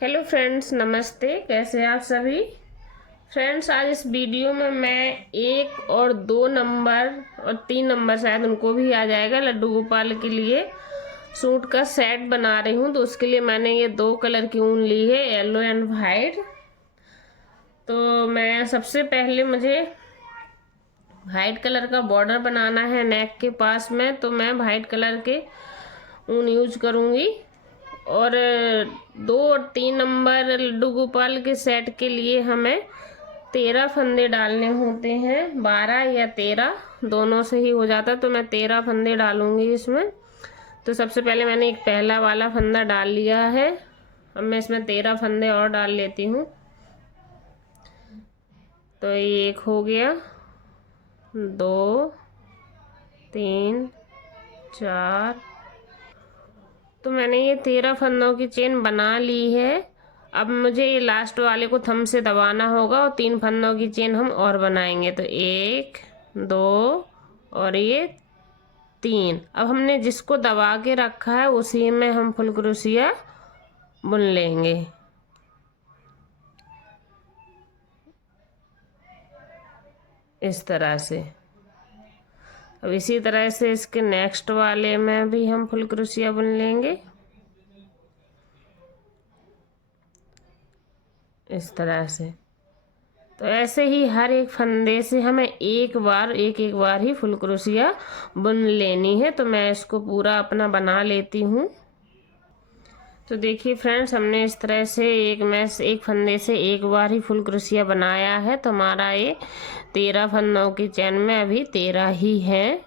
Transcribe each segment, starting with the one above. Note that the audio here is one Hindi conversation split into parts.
हेलो फ्रेंड्स, नमस्ते। कैसे हैं आप सभी। फ्रेंड्स, आज इस वीडियो में मैं 1 और 2 नंबर और 3 नंबर शायद उनको भी आ जाएगा लड्डू गोपाल के लिए सूट का सेट बना रही हूँ। तो उसके लिए मैंने ये 2 कलर की ऊन ली है, येलो एंड वाइट। तो मैं सबसे पहले मुझे वाइट कलर का बॉर्डर बनाना है नेक के पास में, तो मैं वाइट कलर के ऊन यूज करूँगी। और 2 और 3 नंबर लड्डू गोपाल के सेट के लिए हमें 13 फंदे डालने होते हैं, 12 या 13 दोनों से ही हो जाता है। तो मैं 13 फंदे डालूंगी इसमें। तो सबसे पहले मैंने एक पहला वाला फंदा डाल लिया है। अब मैं इसमें 13 फंदे और डाल लेती हूँ। तो ये एक हो गया, 2, 3, 4। तो मैंने ये 13 फंदों की चेन बना ली है। अब मुझे ये लास्ट वाले को थंब से दबाना होगा और 3 फंदों की चेन हम और बनाएंगे। तो 1, 2 और ये 3। अब हमने जिसको दबा के रखा है उसी में हम फुल क्रोशिया बुन लेंगे, इस तरह से। अब इसी तरह से इसके नेक्स्ट वाले में भी हम फुल क्रोशिया बुन लेंगे, इस तरह से। तो ऐसे ही हर एक फंदे से हमें एक एक बार ही फुल क्रोशिया बुन लेनी है। तो मैं इसको पूरा अपना बना लेती हूँ। तो देखिए फ्रेंड्स, हमने इस तरह से एक फंदे से एक बार ही फुल क्रोशिया बनाया है। तो हमारा ये 13 फंदों की चेन में अभी 13 ही है।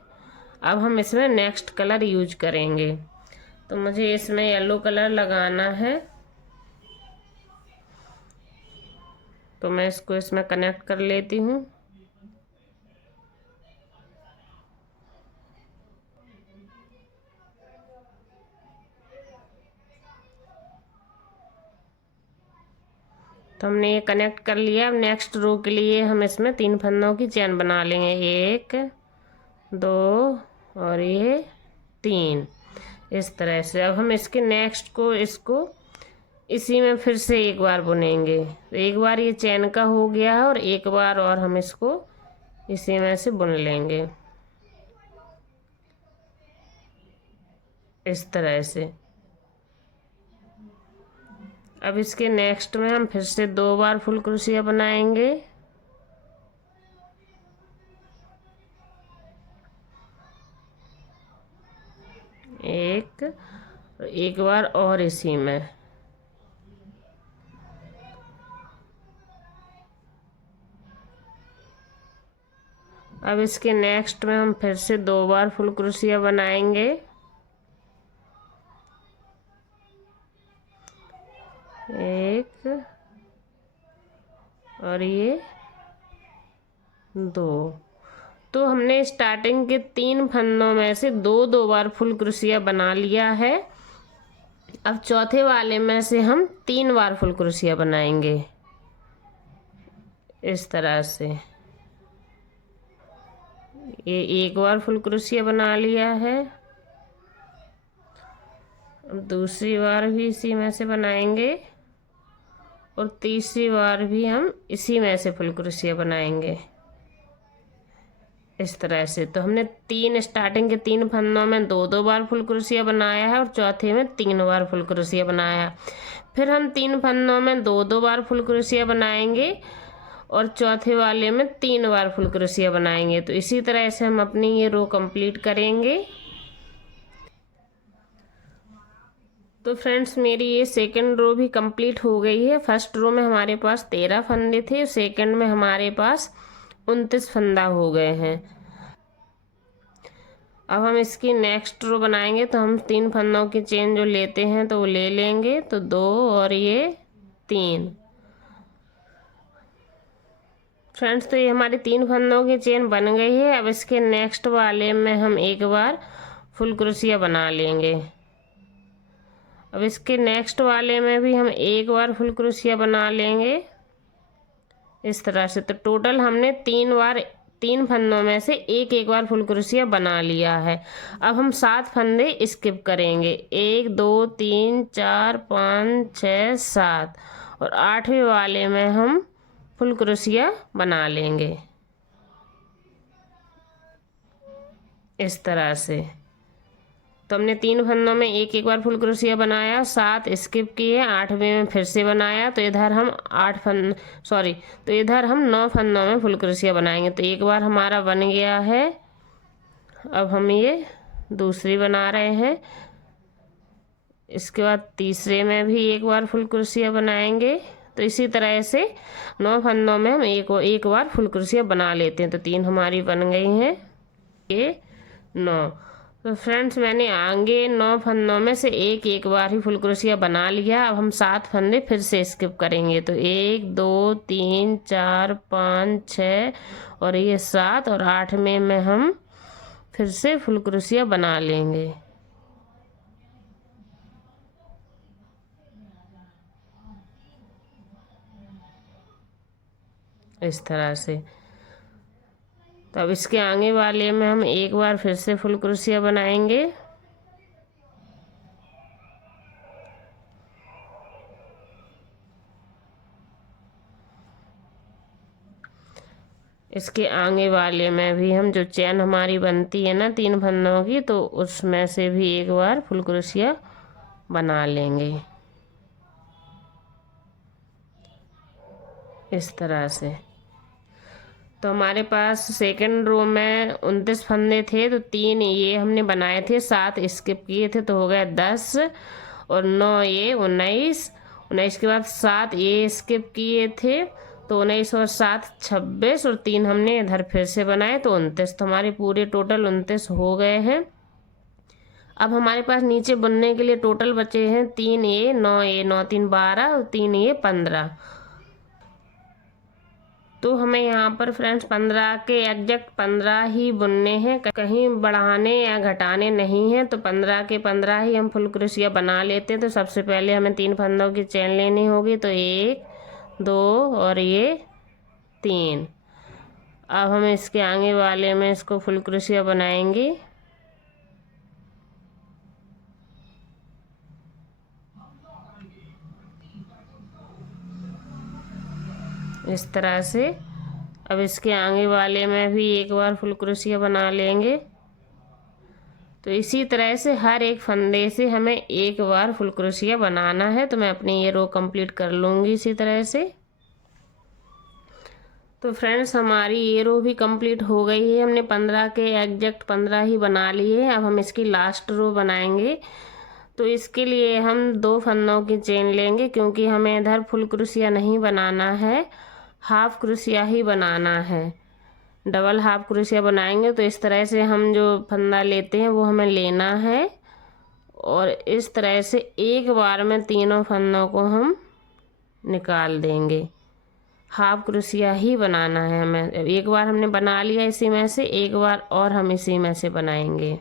अब हम इसमें नेक्स्ट कलर यूज करेंगे। तो मुझे इसमें येलो कलर लगाना है। तो मैं इसको इसमें कनेक्ट कर लेती हूँ। तो हमने ये कनेक्ट कर लिया। अब नेक्स्ट रो के लिए हम इसमें 3 फंदों की चेन बना लेंगे, 1, 2 और ये 3, इस तरह से। अब हम इसके नेक्स्ट को इसको इसी में फिर से एक बार बुनेंगे। तो एक बार ये चेन का हो गया है और एक बार और हम इसको इसी में से बुन लेंगे, इस तरह से। अब इसके नेक्स्ट में हम फिर से 2 बार फुल क्रोशिया बनाएंगे, एक बार और इसी में। अब इसके नेक्स्ट में हम फिर से 2 बार फुल क्रोशिया बनाएंगे, एक और ये 2। तो हमने स्टार्टिंग के 3 फंदों में से 2 बार फुल क्रोशिया बना लिया है। अब चौथे वाले में से हम 3 बार फुल क्रोशिया बनाएंगे, इस तरह से। ये एक बार फुल क्रोशिया बना लिया है। अब दूसरी बार भी इसी में से बनाएंगे और तीसरी बार भी हम इसी में से फुल क्रोशिया बनाएंगे, इस तरह से। तो हमने स्टार्टिंग के 3 फंदों में 2 बार फुल क्रोशिया बनाया है और चौथे में 3 बार फुल क्रोशिया बनाया। फिर हम 3 फंदों में 2 बार फुल क्रोशिया बनाएंगे और चौथे वाले में 3 बार फुल क्रोशिया बनाएंगे। तो इसी तरह से हम अपनी ये रो कंप्लीट करेंगे। तो फ्रेंड्स, मेरी ये सेकंड रो भी कंप्लीट हो गई है। फर्स्ट रो में हमारे पास 13 फंदे थे, सेकंड में हमारे पास 29 फंदा हो गए हैं। अब हम इसकी नेक्स्ट रो बनाएंगे। तो हम 3 फंदों की चेन जो लेते हैं तो वो ले लेंगे। तो 2 और ये 3। फ्रेंड्स, तो ये हमारी 3 फंदों की चेन बन गई है। अब इसके नेक्स्ट वाले में हम एक बार फुल क्रोशिया बना लेंगे। अब इसके नेक्स्ट वाले में भी हम एक बार फुल क्रोशिया बना लेंगे, इस तरह से। तो टोटल हमने 3 बार 3 फंदों में से एक एक बार फुल क्रोशिया बना लिया है। अब हम 7 फंदे स्किप करेंगे, 1 2 3 4 5 6 7, और 8वें वाले में हम फुल क्रोशिया बना लेंगे इस तरह से। तो हमने 3 फंदों में एक एक बार फुल क्रोशिया बनाया, 7 स्किप किए, 8वें में फिर से बनाया, तो इधर हम 9 फंदों में फुल क्रोशिया बनाएंगे। तो एक बार हमारा बन गया है। अब हम ये दूसरी बना रहे हैं। इसके बाद तीसरे में भी एक बार फुल क्रोशिया बनाएंगे। तो इसी तरह से 9 फंदों में हम एक बार फुल क्रोशिया बना लेते हैं। तो 3 हमारी बन गई हैं, ये 9। तो फ्रेंड्स, मैंने आगे 9 फंदों में से एक एक बार ही फुल क्रोशिया बना लिया। अब हम 7 फंदे फिर से स्किप करेंगे। तो 1 2 3 4 5 6 और ये 7, और 8वें में हम फिर से फुल क्रोशिया बना लेंगे इस तरह से। तो अब इसके आगे वाले में हम एक बार फिर से फुल क्रोशिया बनाएंगे। इसके आगे वाले में भी हम जो चैन हमारी बनती है ना 3 फंदों की, तो उसमें से भी एक बार फुल क्रोशिया बना लेंगे इस तरह से। तो हमारे पास सेकंड रो में 29 फंदे थे, तो 3 ये हमने बनाए थे, 7 स्किप किए थे, तो हो गया 10, और 9 ये 19 के बाद 7 ये स्किप किए थे, तो 19 और 7 26, और 3 हमने इधर फिर से बनाए, तो 29। तो हमारे पूरे टोटल 29 हो गए हैं। अब हमारे पास नीचे बुनने के लिए टोटल बचे हैं 3 ये 9 ये 9 3 12 और 3 ये 15। तो हमें यहाँ पर फ्रेंड्स 15 के एग्जैक्ट 15 ही बुनने हैं, कहीं बढ़ाने या घटाने नहीं हैं। तो 15 के 15 ही हम फुल क्रोशिया बना लेते हैं। तो सबसे पहले हमें 3 फंदों की चेन लेनी होगी। तो 1 2 और ये 3। अब हम इसके आगे वाले में इसको फुल क्रोशिया बनाएंगे इस तरह से। अब इसके आगे वाले में भी एक बार फुल क्रोशिया बना लेंगे। तो इसी तरह से हर एक फंदे से हमें एक बार फुल क्रोशिया बनाना है। तो मैं अपनी ये रो कंप्लीट कर लूँगी इसी तरह से। तो फ्रेंड्स, हमारी ये रो भी कंप्लीट हो गई है। हमने 15 के एग्जैक्ट 15 ही बना लिए हैं। अब हम इसकी लास्ट रो बनाएंगे। तो इसके लिए हम 2 फंदों की चेन लेंगे, क्योंकि हमें इधर फुल क्रोशिया नहीं बनाना है, हाफ क्रोशिया ही बनाना है। डबल हाफ क्रोशिया बनाएंगे। तो इस तरह से हम जो फंदा लेते हैं वो हमें लेना है, और इस तरह से एक बार में तीनों फंदों को हम निकाल देंगे। हाफ क्रोशिया ही बनाना है हमें। एक बार हमने बना लिया इसी में से, एक बार और हम इसी में से बनाएंगे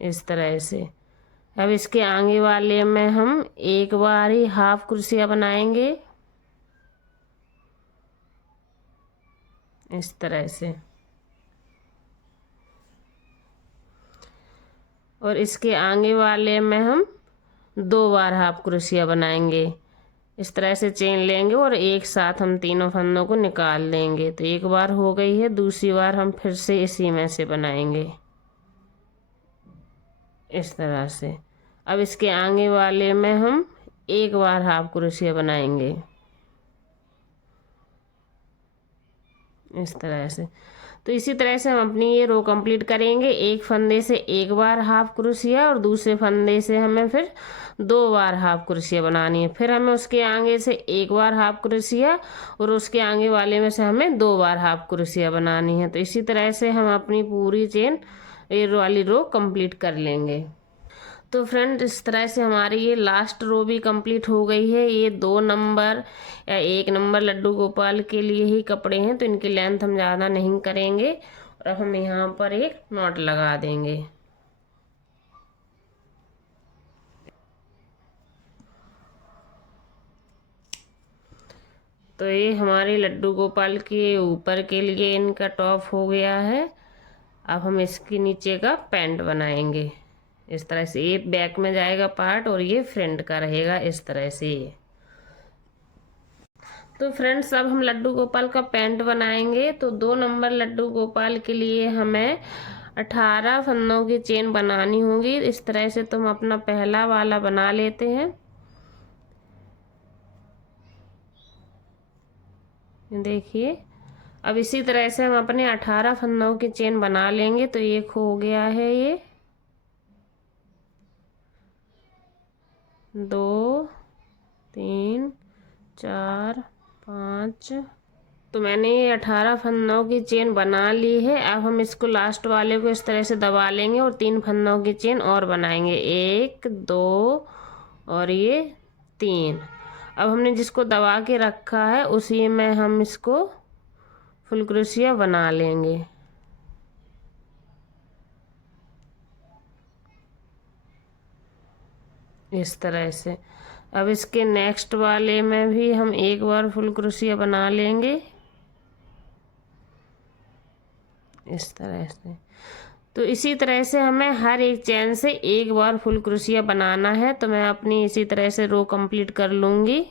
इस तरह से। अब इसके आगे वाले में हम एक बार ही हाफ क्रोशिया बनाएंगे इस तरह से, और इसके आगे वाले में हम 2 बार हाफ क्रोशिया बनाएंगे। इस तरह से चेन लेंगे और एक साथ हम तीनों फंदों को निकाल देंगे। तो एक बार हो गई है, दूसरी बार हम फिर से इसी में से बनाएंगे इस तरह से। अब इसके आगे वाले में हम एक बार हाफ क्रोशिया बनाएंगे इस तरह से। तो इसी तरह से हम अपनी ये रो कंप्लीट करेंगे। एक फंदे से एक बार हाफ क्रोशिया, और दूसरे फंदे से हमें फिर 2 बार हाफ क्रोशिया बनानी है। फिर हमें उसके आगे से एक बार हाफ क्रोशिया, और उसके आगे वाले में से हमें 2 बार हाफ क्रोशिया बनानी है। तो इसी तरह से हम अपनी पूरी चेन ये वाली रो कंप्लीट कर लेंगे। तो फ्रेंड, इस तरह से हमारी ये लास्ट रो भी कंप्लीट हो गई है। ये 2 नंबर या 1 नंबर लड्डू गोपाल के लिए ही कपड़े हैं, तो इनकी लेंथ हम ज़्यादा नहीं करेंगे। और अब हम यहाँ पर एक नॉट लगा देंगे। तो ये हमारे लड्डू गोपाल के ऊपर के लिए इनका टॉप हो गया है। अब हम इसके नीचे का पैंट बनाएंगे। इस तरह से ये बैक में जाएगा पार्ट और ये फ्रंट का रहेगा इस तरह से। ये तो फ्रेंड्स अब हम लड्डू गोपाल का पैंट बनाएंगे। तो 2 नंबर लड्डू गोपाल के लिए हमें 18 फंदों की चेन बनानी होगी इस तरह से। तो हम अपना पहला वाला बना लेते हैं। देखिए अब इसी तरह से हम अपने 18 फंदों की चेन बना लेंगे। तो एक हो गया है, ये 2 3 4 5। तो मैंने ये 18 फंदों की चेन बना ली है। अब हम इसको लास्ट वाले को इस तरह से दबा लेंगे और 3 फंदों की चेन और बनाएंगे, 1 2 और ये 3। अब हमने जिसको दबा के रखा है उसी में हम इसको फुल क्रोशिया बना लेंगे इस तरह से। अब इसके नेक्स्ट वाले में भी हम एक बार फुल क्रोशिया बना लेंगे इस तरह से। तो इसी तरह से हमें हर एक चेन से एक बार फुल क्रोशिया बनाना है। तो मैं अपनी इसी तरह से रो कंप्लीट कर लूँगी।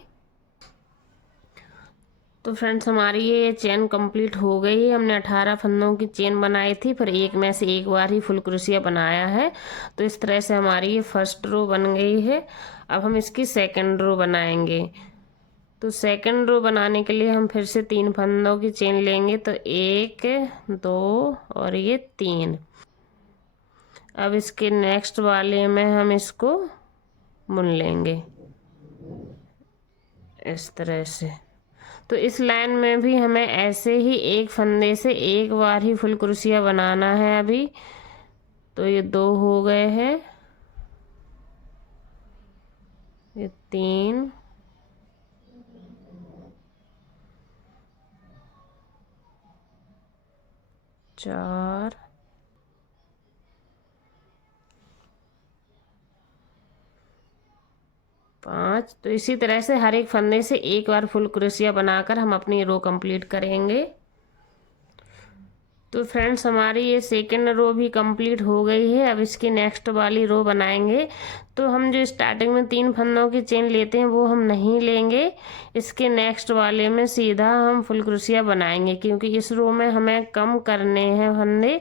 तो फ्रेंड्स हमारी ये चेन कंप्लीट हो गई है। हमने 18 फंदों की चेन बनाई थी, फिर एक में से एक बार ही फुल क्रोशिया बनाया है। तो इस तरह से हमारी ये फर्स्ट रो बन गई है। अब हम इसकी सेकंड रो बनाएंगे। तो सेकंड रो बनाने के लिए हम फिर से 3 फंदों की चेन लेंगे। तो 1 2 और ये 3। अब इसके नेक्स्ट वाले में हम इसको बुन लेंगे इस तरह से। तो इस लाइन में भी हमें ऐसे ही एक फंदे से एक बार ही फुल क्रोशिया बनाना है अभी। तो ये 2 हो गए हैं, ये 3 4 5। तो इसी तरह से हर एक फंदे से एक बार फुल क्रोशिया बनाकर हम अपनी रो कंप्लीट करेंगे। तो फ्रेंड्स हमारी ये सेकेंड रो भी कंप्लीट हो गई है। अब इसकी नेक्स्ट वाली रो बनाएंगे। तो हम जो स्टार्टिंग में 3 फंदों की चेन लेते हैं वो हम नहीं लेंगे। इसके नेक्स्ट वाले में सीधा हम फुल क्रोशिया बनाएंगे, क्योंकि इस रो में हमें कम करने हैं फंदे।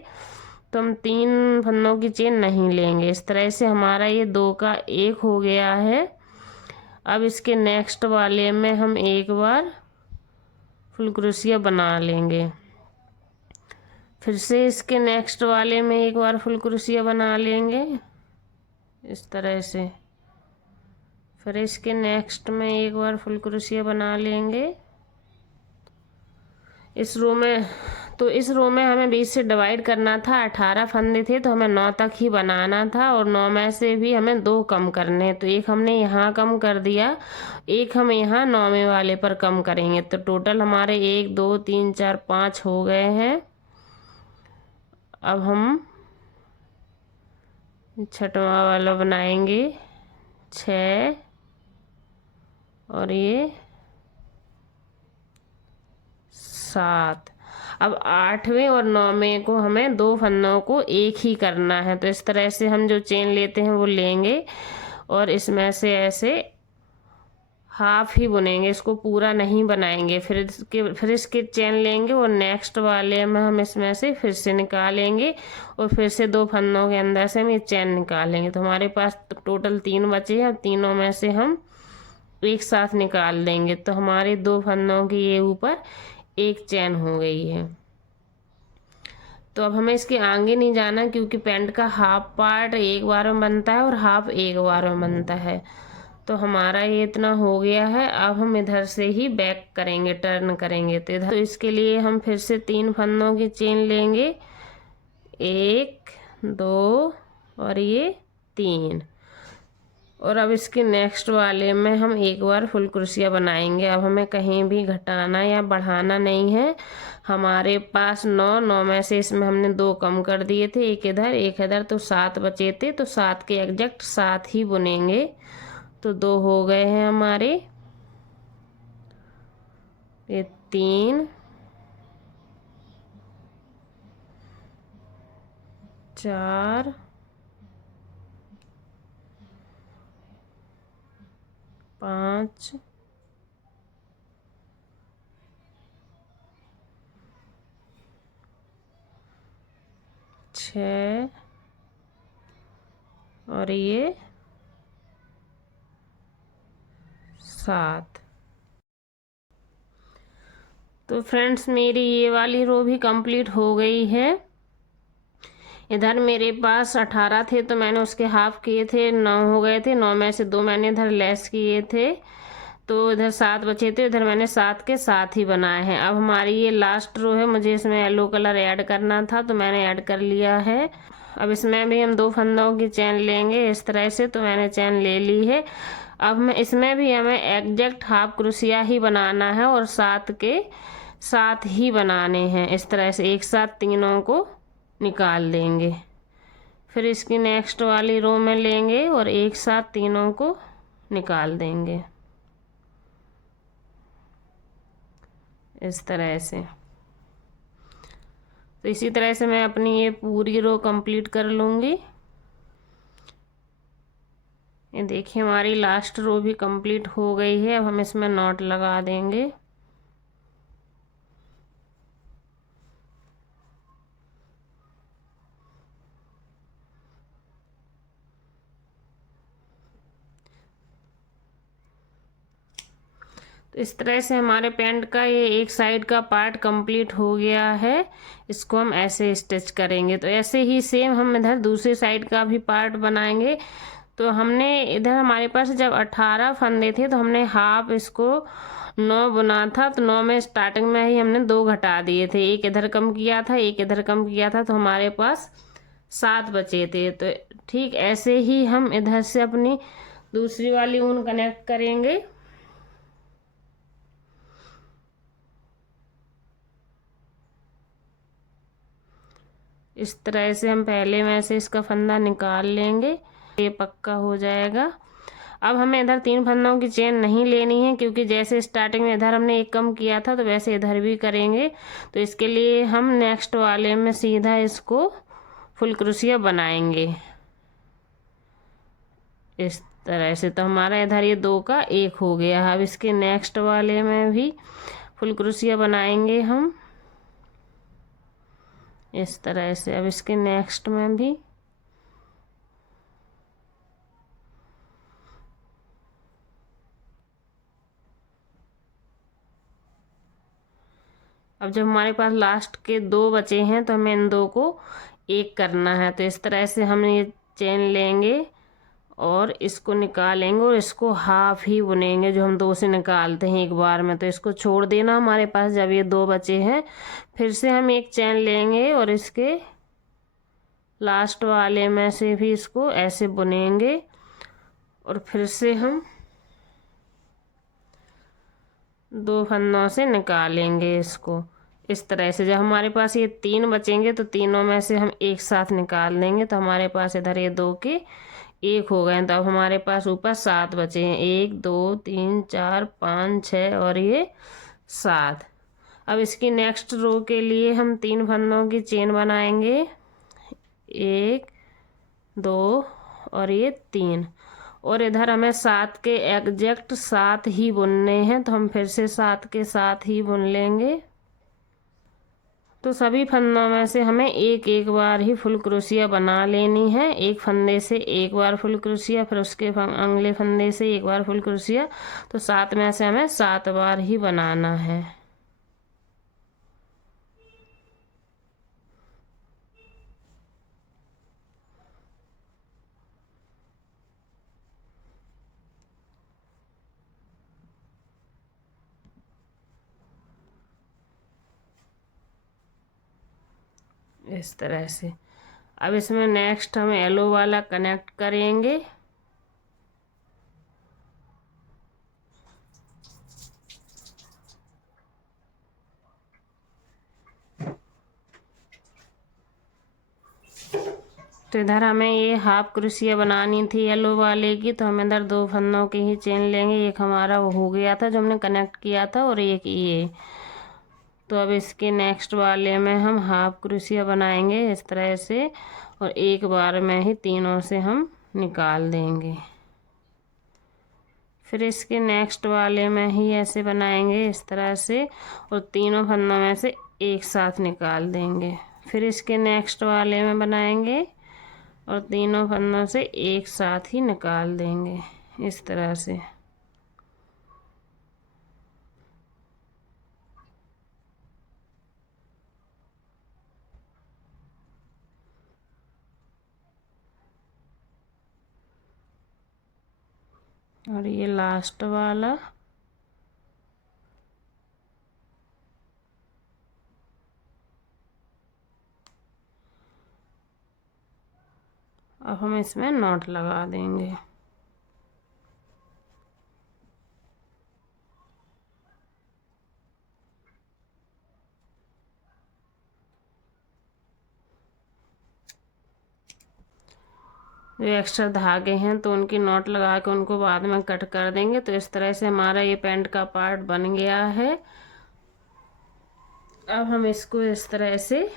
तो हम 3 फंदों की चेन नहीं लेंगे। इस तरह से हमारा ये 2 का 1 हो गया है। अब इसके नेक्स्ट वाले में हम एक बार फुल क्रोशिया बना लेंगे। फिर से इसके नेक्स्ट वाले में एक बार फुल क्रोशिया बना लेंगे इस तरह से। फिर इसके नेक्स्ट में एक बार फुल क्रोशिया बना लेंगे इस रो में। तो इस रो में हमें 20 से डिवाइड करना था। 18 फंदे थे तो हमें 9 तक ही बनाना था, और 9 में से भी हमें 2 कम करने। तो एक हमने यहाँ कम कर दिया, एक हम यहाँ 9वें वाले पर कम करेंगे। तो टोटल हमारे 1 2 3 4 5 हो गए हैं। अब हम 6वां वाला बनाएंगे, 6 और ये 7। अब 8वें और 9वें को हमें 2 फंदों को एक ही करना है। तो इस तरह से हम जो चेन लेते हैं वो लेंगे और इसमें से ऐसे हाफ ही बुनेंगे, इसको पूरा नहीं बनाएंगे। फिर इसके चेन लेंगे और नेक्स्ट वाले में हम इसमें से फिर से निकालेंगे और फिर से 2 फंदों के अंदर से हम ये चेन निकालेंगे। तो हमारे पास टोटल 3 बचे हैं। तीनों में से हम एक साथ निकाल देंगे। तो हमारे 2 फंदों की ये ऊपर एक चेन हो गई है। तो अब हमें इसके आगे नहीं जाना, क्योंकि पैंट का हाफ पार्ट एक बार में बनता है और हाफ एक बार में बनता है। तो हमारा ये इतना हो गया है। अब हम इधर से ही बैक करेंगे, टर्न करेंगे। तो इधर, तो इसके लिए हम फिर से 3 फंदों की चेन लेंगे, 1 2 और ये 3। और अब इसके नेक्स्ट वाले में हम एक बार फुल क्रोशिया बनाएंगे। अब हमें कहीं भी घटाना या बढ़ाना नहीं है। हमारे पास 9 में से इसमें हमने 2 कम कर दिए थे, एक इधर एक इधर, तो 7 बचे थे। तो 7 के एग्जैक्ट 7 ही बुनेंगे। तो 2 हो गए हैं हमारे ये 3 4 5 6 और ये 7। तो फ्रेंड्स मेरी ये वाली रो भी कंप्लीट हो गई है। इधर मेरे पास 18 थे तो मैंने उसके हाफ किए थे, 9 हो गए थे। 9 में से 2 मैंने इधर लेस किए थे, तो इधर 7 बचे थे। इधर मैंने 7 के 7 ही बनाए हैं। अब हमारी ये लास्ट रो है, मुझे इसमें येलो कलर ऐड करना था तो मैंने ऐड कर लिया है। अब इसमें भी हम 2 फंदों की चेन लेंगे इस तरह से, तो मैंने चेन ले ली है। अब मैं इसमें भी हमें एग्जैक्ट हाफ क्रोशिया ही बनाना है और 7 के 7 ही बनाने हैं। इस तरह से एक साथ तीनों को निकाल देंगे, फिर इसकी नेक्स्ट वाली रो में लेंगे और एक साथ तीनों को निकाल देंगे इस तरह से। तो इसी तरह से मैं अपनी ये पूरी रो कंप्लीट कर लूँगी। ये देखिए हमारी लास्ट रो भी कंप्लीट हो गई है। अब हम इसमें नॉट लगा देंगे। तो इस तरह से हमारे पैंट का ये एक साइड का पार्ट कंप्लीट हो गया है। इसको हम ऐसे स्टिच करेंगे। तो ऐसे ही सेम हम इधर दूसरी साइड का भी पार्ट बनाएंगे। तो हमने इधर हमारे पास जब 18 फंदे थे तो हमने हाफ इसको 9 बुना था। तो 9 में स्टार्टिंग में ही हमने 2 घटा दिए थे, एक इधर कम किया था, एक इधर कम किया था, तो हमारे पास 7 बचे थे। तो ठीक ऐसे ही हम इधर से अपनी दूसरी वाली ऊन कनेक्ट करेंगे। इस तरह से हम पहले में से इसका फंदा निकाल लेंगे, ये पक्का हो जाएगा। अब हमें इधर 3 फंदों की चेन नहीं लेनी है, क्योंकि जैसे स्टार्टिंग में इधर हमने एक कम किया था तो वैसे इधर भी करेंगे। तो इसके लिए हम नेक्स्ट वाले में सीधा इसको फुल क्रोशिया बनाएंगे इस तरह से। तो हमारा इधर ये 2 का 1 हो गया। अब इसके नेक्स्ट वाले में भी फुल क्रोशिया बनाएंगे हम इस तरह से। अब इसके नेक्स्ट में भी अब जब हमारे पास लास्ट के 2 बचे हैं तो हमें इन 2 को 1 करना है। तो इस तरह से हम ये चेन लेंगे और इसको निकालेंगे और इसको हाफ ही बुनेंगे, जो हम 2 से निकालते हैं एक बार में। तो इसको छोड़ देना हमारे पास जब ये 2 बचे हैं। फिर से हम एक चेन लेंगे और इसके लास्ट वाले में से भी इसको ऐसे बुनेंगे और फिर से हम 2 फंदों से निकालेंगे इसको इस तरह से। जब हमारे पास ये 3 बचेंगे तो तीनों में से हम एक साथ निकाल देंगे। तो हमारे पास इधर ये 2 के 1 हो गए। तो अब हमारे पास ऊपर 7 बचे हैं, 1 2 3 4 5 6 और ये 7। अब इसकी नेक्स्ट रो के लिए हम 3 फंदों की चेन बनाएंगे, 1 2 और ये 3। और इधर हमें 7 के एग्जैक्ट 7 ही बुनने हैं। तो हम फिर से 7 के 7 ही बुन लेंगे। तो सभी फंदों में से हमें एक एक बार ही फुल क्रोशिया बना लेनी है। एक फंदे से एक बार फुल क्रोशिया, फिर उसके अगले फंदे से एक बार फुल क्रोशिया। तो 7 में से हमें 7 बार ही बनाना है। इस तरह से। अब इसमें नेक्स्ट हम येलो वाला कनेक्ट करेंगे। तो इधर हमें ये हाफ क्रोशिया बनानी थी येलो वाले की, तो हम इधर 2 फंदों के ही चेन लेंगे। एक हमारा वो हो गया था जो हमने कनेक्ट किया था, और एक ये। तो अब इसके नेक्स्ट वाले में हम हाफ क्रोशिया बनाएंगे इस तरह से, और एक बार में ही तीनों से हम निकाल देंगे। फिर इसके नेक्स्ट वाले में ही ऐसे बनाएंगे इस तरह से, और तीनों फंदों में से एक साथ निकाल देंगे। फिर इसके नेक्स्ट वाले में बनाएंगे और तीनों फंदों से एक साथ ही निकाल देंगे इस तरह से। और ये लास्ट वाला, अब हम इसमें नॉट लगा देंगे। जो एक्स्ट्रा धागे हैं तो उनकी नॉट लगा के उनको बाद में कट कर देंगे। तो इस तरह से हमारा ये पैंट का पार्ट बन गया है। अब हम इसको इस तरह से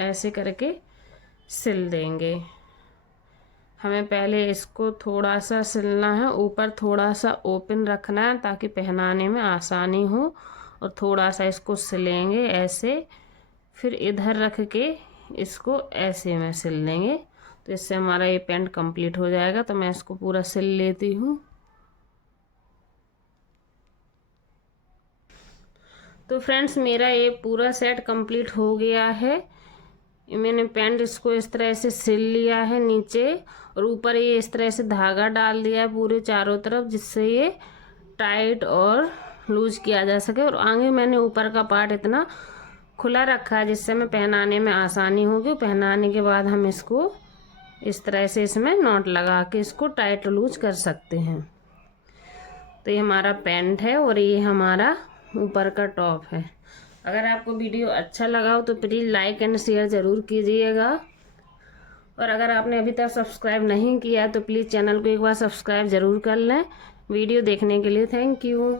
ऐसे करके सिल देंगे। हमें पहले इसको थोड़ा सा सिलना है, ऊपर थोड़ा सा ओपन रखना है ताकि पहनाने में आसानी हो, और थोड़ा सा इसको सिलेंगे ऐसे। फिर इधर रख के इसको ऐसे में सिल लेंगे, तो इससे हमारा ये पैंट कंप्लीट हो जाएगा। तो मैं इसको पूरा सिल लेती हूँ। तो फ्रेंड्स मेरा ये पूरा सेट कंप्लीट हो गया है। मैंने पैंट इसको इस तरह से सिल लिया है नीचे, और ऊपर ये इस तरह से धागा डाल दिया है पूरे चारों तरफ, जिससे ये टाइट और लूज किया जा सके। और आगे मैंने ऊपर का पार्ट इतना खुला रखा है जिससे हमें पहनाने में आसानी होगी। पहनाने के बाद हम इसको इस तरह से इसमें नॉट लगा के इसको टाइट लूज कर सकते हैं। तो ये हमारा पैंट है और ये हमारा ऊपर का टॉप है। अगर आपको वीडियो अच्छा लगा हो तो प्लीज़ लाइक एंड शेयर ज़रूर कीजिएगा। और अगर आपने अभी तक सब्सक्राइब नहीं किया तो प्लीज़ चैनल को एक बार सब्सक्राइब ज़रूर कर लें। वीडियो देखने के लिए थैंक यू।